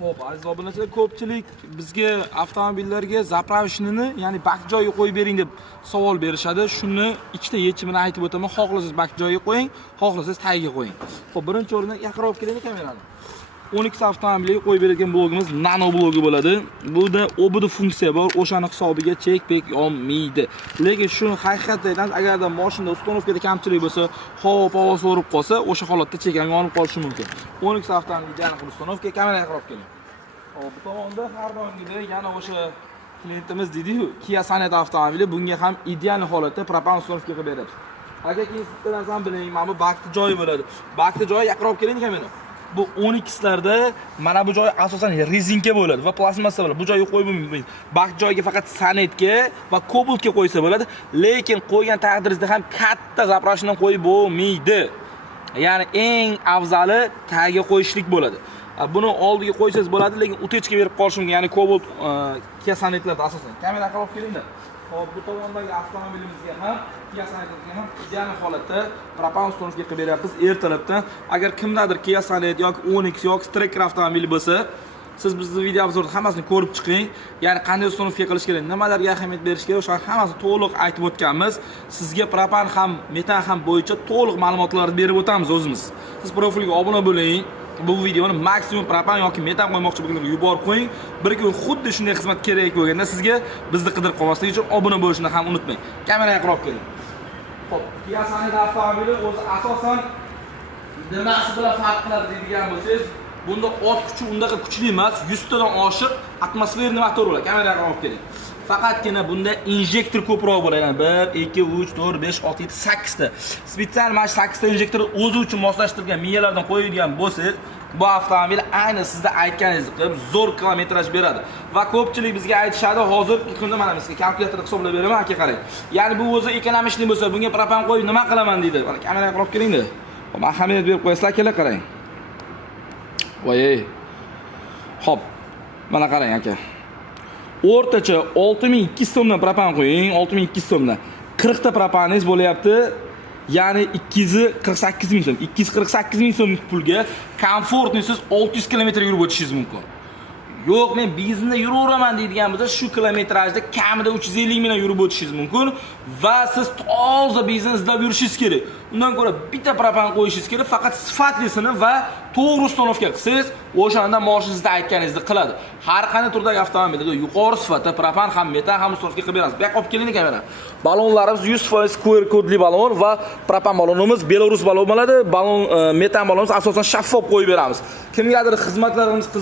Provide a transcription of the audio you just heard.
Xo'p, aziz obunachilar, ko'pchilik bizga avtomobillarga zapravishni, ya'ni bak joyiga qo'yib bering deb savol berishadi. Shuni ikkita yechimini aytib o'taman. Xohlasangiz bak joyiga qo'ying, xohlasangiz tagiga qo'ying. Xo'p, birinchi o'rindan yaqinroq keling kamerani. 12 avtomobilga qo'yib beradigan blogimiz nano blogi bo'ladi. Bunda obuda funksiya bor, o'shani hisobiga chek pek olmaydi. Lekin shuni haqiqatda aytamiz, agarda mashinada uстановкада kamchilik bo'lsa, havo so'rib qolsa, o'sha holatda chek ham yonib qolishi mumkin. 12 avtomobilga aniq uстановка, kamera yaqinroq keling. Hop, bu tomonda har doimgidek yana o'sha klientimiz dedi-ku, Kia Sonet avtomobili bunga ham ideal holatda propan uстановка qilib beradi. Agar keyin bitta narsani biling, mana bu bakni joyi bo'ladi. Bakni joyi yaqinroq keling kamera. Bu 12'larda mana bu joy asosan rezinka bo'ladi va plastmassa bo'ladi. Bu joyga qo'yib bo'lmaydi. Bak joyiga faqat Sonetga va Cobaltga qo'ysa bo'ladi, lekin qo'ygan taqdiringizda ham katta zapravashdan qo'yib bo'lmaydi. Ya'ni eng afzali tagiga qo'yishlik bo'ladi. Buni oldiga qo'ysangiz bo'ladi, lekin utechka berib qolish mumkin. Ya'ni Cobalt Kia Sonetlarda asosan. Kamera qarab kelinglar. Hop, bu tomondagi avtomobilimizga ham Kia Sonetga ham ideal holatda propan uстановка qilib beryapmiz ertalabdan. Agar kimdadir Kia Sonet yoki Onix yoki Tracker avtomobili bo'lsa, siz bizning video obzorda hammasini ko'rib chiqing. Ya'ni qanday uстановка qilish kerak, nimalarga ahamiyat berish kerak, o'sha hammasini to'liq aytib o'tganmiz. Sizga propan ham, metan ham bo'yicha to'liq ma'lumotlarni berib o'tamiz o'zimiz. Siz profilga obuna bo'ling. Bu videoni maksimum propan yoki metan qo'ymoqchi bo'lganlarga yuborib qo'ying. Bir kun xuddi shunday xizmat kerak bo'lganda sizga bizni qidirib qolmaslik uchun obuna bo'lishni ham unutmang. Kamera yaqinroq keling. Xo'p, Kia Sonet avtomobili o'zi asosan nimasi bilan farq qiladi deydigan bo'lsangiz, bunda ot kuchi undaqa kuchli emas, 100 tadan oshiq atmosferniy motor bo'ladi. Kamera yaqinroq keling. Faqatgina bunda injektor ko'proq bo'ladi. Yani 1, 2, 3, 4, 5, 6, 7, 8 ta. Spetsial mana 8 ta injektor o'zi uchun moslashtirilgan miyalardan qo'yilgan bo'lsangiz, bu avtomobil ayni sizda aytganingizdek qilib zo'r kilometraj beradi. Va ko'pchilik bizga aytishadi, hozirgi kunda mana bizga kalkulyatorda hisoblab beraman, aka qarang. Ya'ni bu o'zi ekonomishli bo'lsa, bunga propan qo'yib nima qilaman deydi. Mana kameraga qarab kelingda. Hop, ahamiyat berib qo'yasizlar, akalar qarang. Voy. Hop. Mana qarang aka. O'rtacha 6200 so'mdan propan qo'ying, 6200 so'mdan. 40 ta propaningiz bo'layapti. Ya'ni 248 ming so'm. 248 ming so'm pulga komfortni siz 600 kilometr yurib o'tishingiz mumkin. Yo'q, men biznesda yuraveraman deydigan bo'lsa, shu kilometrajda kamida 350 mingdan yurib o'tishingiz mumkin va siz toza biznes izlab yurishingiz kerak. Undan ko'ra bitta propan qo'yishingiz kerak, faqat sifatlisini va to'g'ri uстановка qilsangiz, o'shanda mashinangizda aytganingizni qiladi. Har qanday turdagi avtomobilga yuqori sifatda propan ham metan ham uстановка qilib beramiz. Buyoqqa olib keling kamera. Balonlarimiz 100% QR kodli balon va propan balonimiz Belarus balon bo'ladi. Balon metan balonimiz asosan shaffof qo'yib beramiz. Kimgadir xizmatlarimiz qiziq